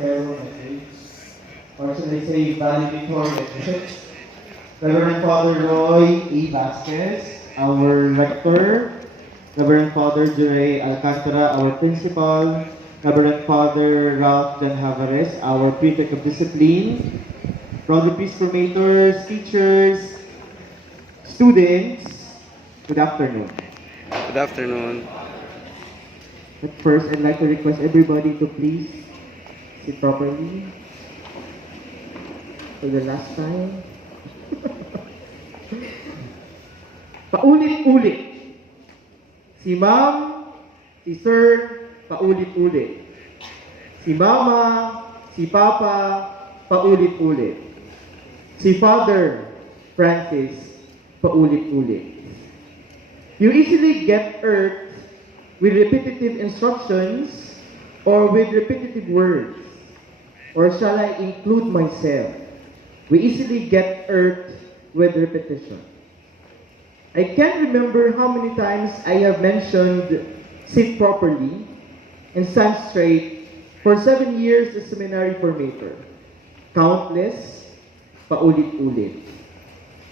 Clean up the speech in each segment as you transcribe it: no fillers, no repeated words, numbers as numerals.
farewell message, or should I say valedictorian message. Reverend Father Roy E. Vasquez, our rector, Reverend Father Jure Alcantara, our principal, Reverend Father Ralph Dan Havares, our prefect of discipline, brother priest formators, teachers, students, good afternoon. Good afternoon. But first, I'd like to request everybody to please sit properly for the last time. Paulit-ulit. Si ma'am, si sir, paulit-ulit. Si mama, si papa, paulit-ulit. Si Father Francis, paulit-ulit. You easily get irked with repetitive instructions or with repetitive words. Or shall I include myself? We easily get irked with repetition. I can't remember how many times I have mentioned sit properly and stand straight for 7 years as seminary formator. Countless, paulit-ulit.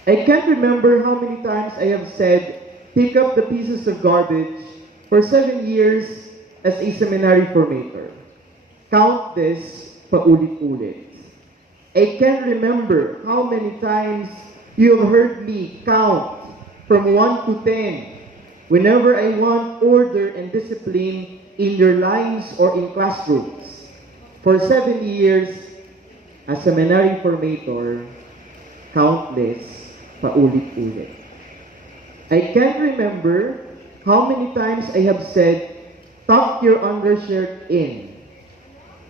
I can't remember how many times I have said, pick up the pieces of garbage for 7 years as a seminary formator. Countless, paulit-ulit. I can't remember how many times you have heard me count from 1 to 10 whenever I want order and discipline in your lines or in classrooms. For 7 years as seminary formator, countless, paulit-ulit. I can't remember how many times I have said, tuck your undershirt in,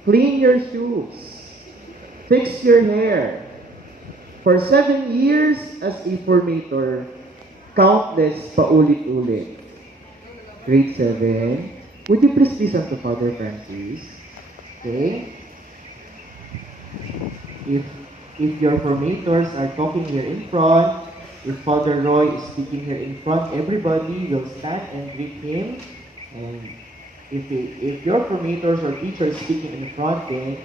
clean your shoes, fix your hair. For 7 years as a formator, countless paulit-ulit. Grade 7, would you please listen to Father Francis? Okay? If your formators are talking here in front, if Father Roy is speaking here in front, everybody will stand and greet him. And if your formators or teacher is speaking in front, then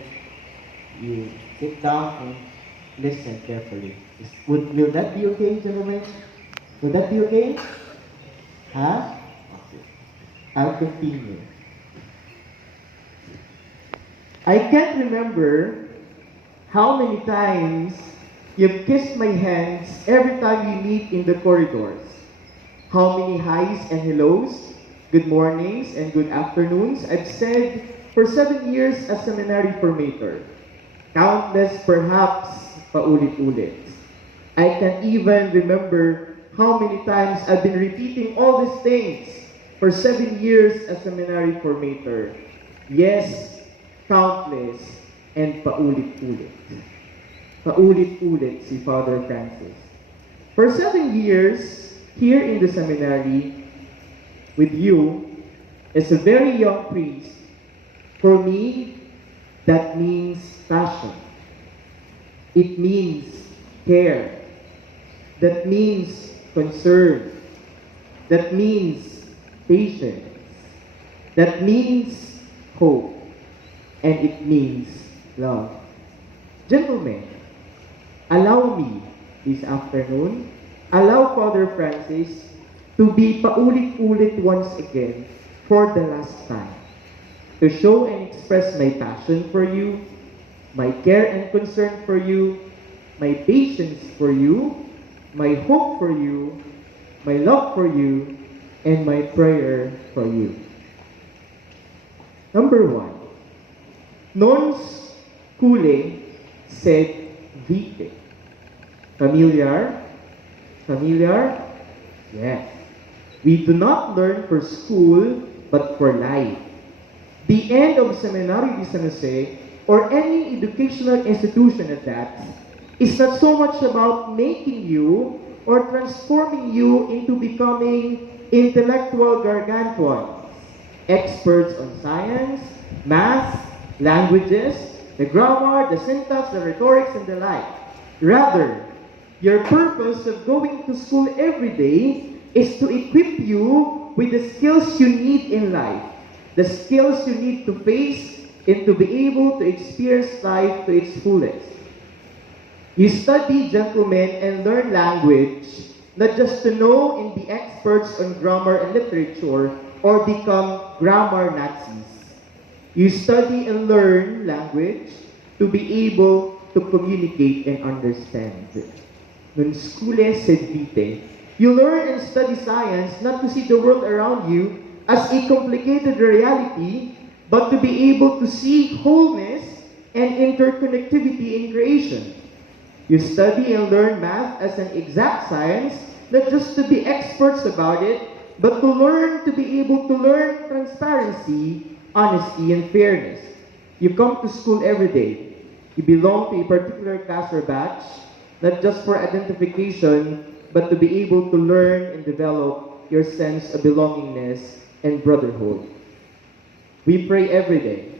you sit down and listen carefully. Will that be okay, gentlemen? Will that be okay? Huh? Okay. I'll continue. I can't remember how many times you've kissed my hands every time we meet in the corridors. How many highs and hellos, good mornings and good afternoons I've said for 7 years as seminary formator. Countless, perhaps, paulit-ulit. I can't even remember how many times I've been repeating all these things for 7 years as seminary formator. Yes, countless and paulit-ulit. Paulit-ulit si Father Francis. For 7 years here in the seminary with you as a very young priest, for me, that means passion. It means care. That means concern. That means patience. That means hope. And it means love. Gentlemen, allow me this afternoon, allow Father Francis to be paulit-ulit once again for the last time. To show and express my passion for you, my care and concern for you, my patience for you, my hope for you, my love for you, and my prayer for you. Number 1, non scule sed vitae. Familiar? Familiar? Yes. We do not learn for school, but for life. The end of Seminary de San Jose, or any educational institution at that, is not so much about making you or transforming you into becoming intellectual gargantuans, experts on science, math, languages, the grammar, the syntax, the rhetorics, and the like. Rather, your purpose of going to school every day is to equip you with the skills you need in life, the skills you need to face and to be able to experience life to its fullest. You study, gentlemen, and learn language, not just to know and be experts on grammar and literature or become grammar Nazis. You study and learn language to be able to communicate and understand. Non skule sed vitae. You learn and study science not to see the world around you as a complicated reality, but to be able to see wholeness and interconnectivity in creation. You study and learn math as an exact science, not just to be experts about it, but to learn to be able to learn transparency, honesty, and fairness. You come to school every day. You belong to a particular class or batch, not just for identification, but to be able to learn and develop your sense of belongingness and brotherhood. We pray every day.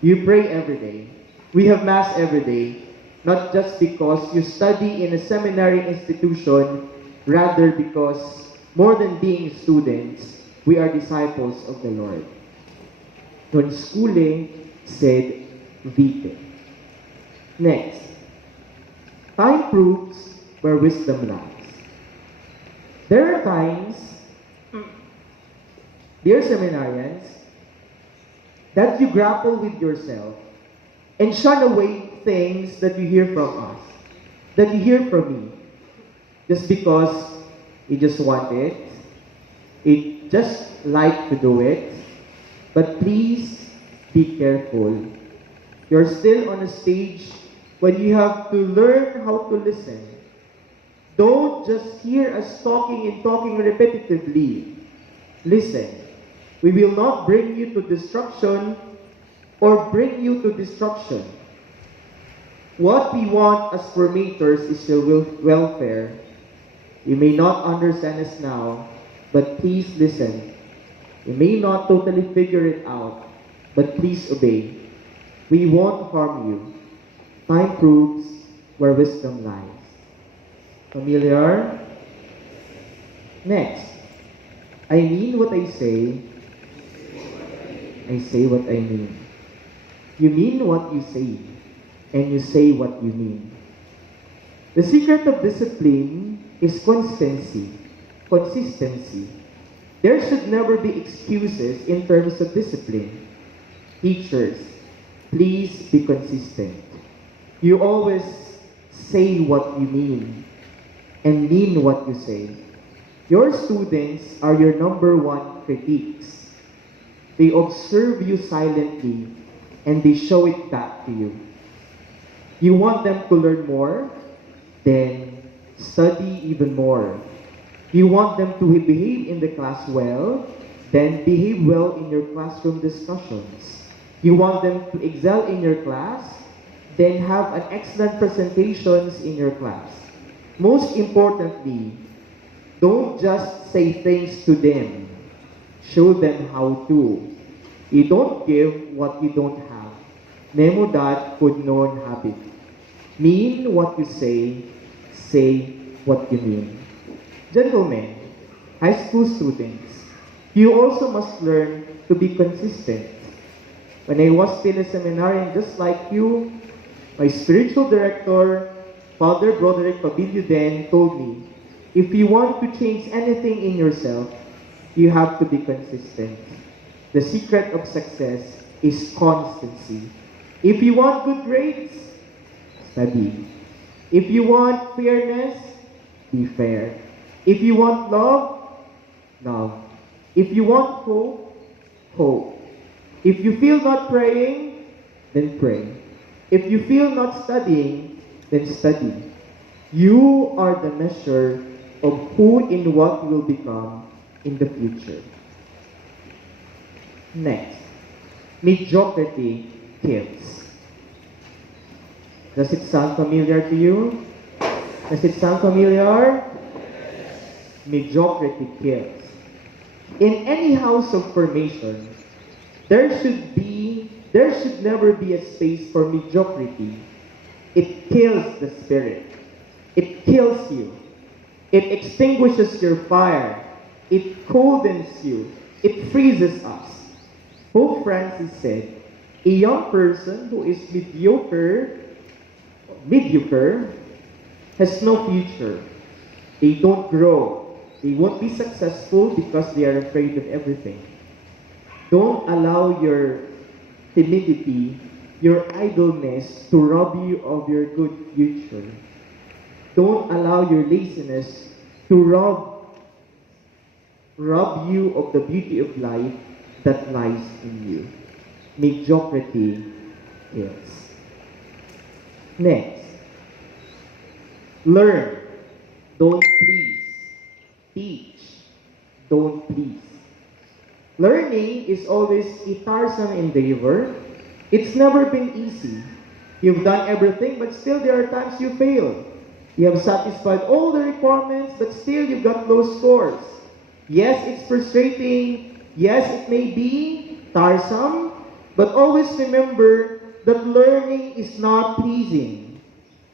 You pray every day. We have Mass every day, not just because you study in a seminary institution, rather because more than being students, we are disciples of the Lord. Non skule sed vitae. Next, time proves where wisdom lies. There are times, dear seminarians, that you grapple with yourself and shun away things that you hear from us, that you hear from me, just because you just want it, you just like to do it. But please be careful. You're still on a stage when you have to learn how to listen. Don't just hear us talking and talking repetitively. Listen. We will not bring you to destruction or bring you to destruction. What we want as formators is your welfare. You may not understand us now, but please listen. You may not totally figure it out, but please obey. We won't harm you. Time proves where wisdom lies. Familiar? Next. I mean what I say what I mean. You mean what you say, and you say what you mean. The secret of discipline is consistency. There should never be excuses in terms of discipline. Teachers, please be consistent. You always say what you mean, and mean what you say. Your students are your number one critiques. They observe you silently, and they show it back to you. You want them to learn more? Then study even more. You want them to behave in the class well? Then behave well in your classroom discussions. You want them to excel in your class? Then have an excellent presentations in your class. Most importantly, don't just say things to them. Show them how to. You don't give what you don't have. Nemo dat quod non habet. Mean what you say what you mean. Gentlemen, high school students, you also must learn to be consistent. When I was still a seminarian just like you, my spiritual director, Father Broderick Pabilio then told me, if you want to change anything in yourself, you have to be consistent. The secret of success is constancy. If you want good grades, study. If you want fairness, be fair. If you want love, love. If you want hope, hope. If you feel not praying, then pray. If you feel not studying, then study. You are the measure of who and what you will become in the future. Next, mediocrity kills. Does it sound familiar to you? Does it sound familiar? Mediocrity kills. In any house of formation, there should never be a space for mediocrity. It kills the spirit. It kills you. It extinguishes your fire. It coldens you. It freezes us. Pope Francis said, A young person who is mediocre has no future. They don't grow. They won't be successful because they are afraid of everything. Don't allow your timidity, your idleness to rob you of your good future. Don't allow your laziness to rob you of the beauty of life that lies in you. Mediocrity kills. Next, learn, don't please. Teach, don't please. Learning is always a tiresome endeavor. It's never been easy. You've done everything, but still there are times you fail. You have satisfied all the requirements, but still you've got low scores. Yes, it's frustrating. Yes, it may be tiresome, but always remember that learning is not pleasing.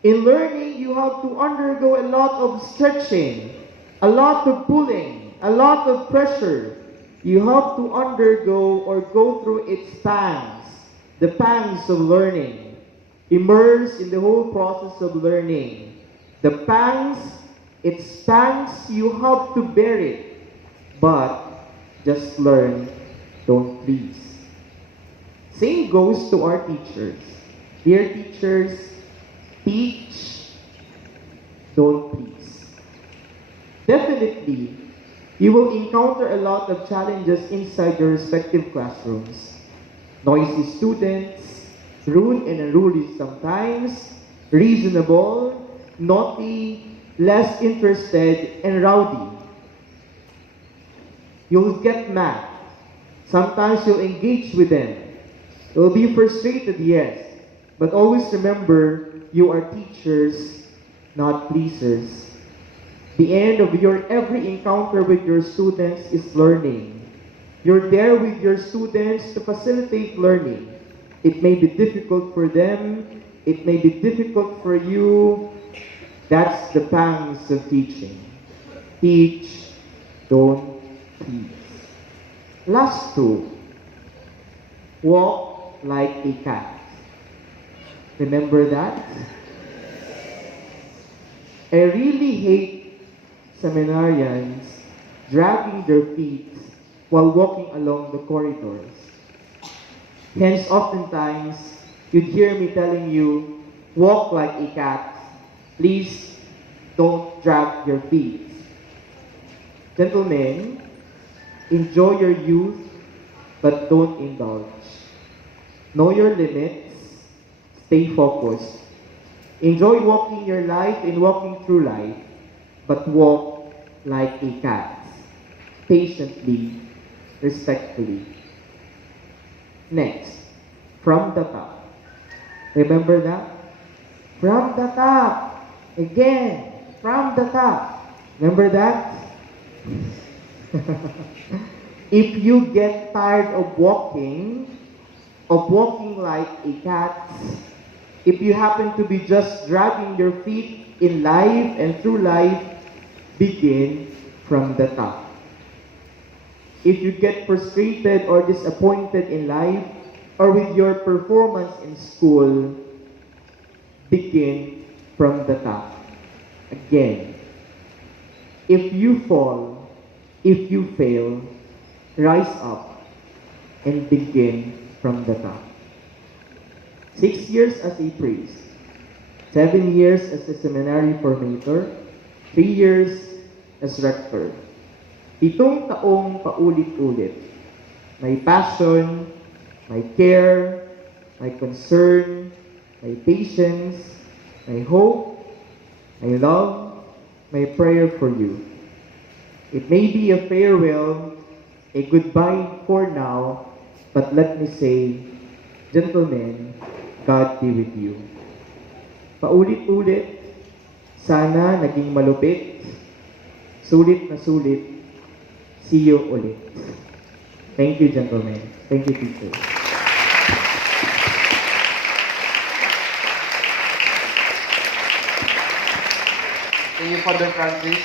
In learning, you have to undergo a lot of stretching, a lot of pulling, a lot of pressure. You have to undergo or go through its pangs, the pangs of learning. Immerse in the whole process of learning. The pangs, its pangs, you have to bear it. But just learn, don't please. Same goes to our teachers. Dear teachers, teach, don't please. Definitely, you will encounter a lot of challenges inside your respective classrooms. Noisy students, rude and unruly sometimes, reasonable, naughty, less interested, and rowdy. You'll get mad. Sometimes you'll engage with them. You'll be frustrated, yes. But always remember, you are teachers, not pleasers. The end of your every encounter with your students is learning. You're there with your students to facilitate learning. It may be difficult for them. It may be difficult for you. That's the pangs of teaching. Teach, don't please. Last two. Walk like a cat. Remember that? I really hate seminarians dragging their feet while walking along the corridors. Hence, oftentimes, you'd hear me telling you, walk like a cat. Please don't drag your feet. Gentlemen, enjoy your youth, but don't indulge. Know your limits. Stay focused. Enjoy walking your life and walking through life, but walk like a cat. Patiently, respectfully. Next, from the top. Remember that? From the top. Again, from the top. Remember that? If you get tired of walking like a cat, if you happen to be just dragging your feet in life and through life, begin from the top. If you get frustrated or disappointed in life or with your performance in school, begin from the top. Again, if you fall, if you fail, rise up and begin from the top. 6 years as a priest, 7 years as a seminary formator, 3 years as rector. 7 taong paulit-ulit. May passion, may care, may concern, may patience, may hope, may love, may prayer for you. It may be a farewell, a goodbye for now, but let me say, gentlemen, God be with you. Paulit-ulit, sana naging malupit, sulit na sulit, see you ulit. Thank you, gentlemen. Thank you, teacher. Thank you, Father Francis.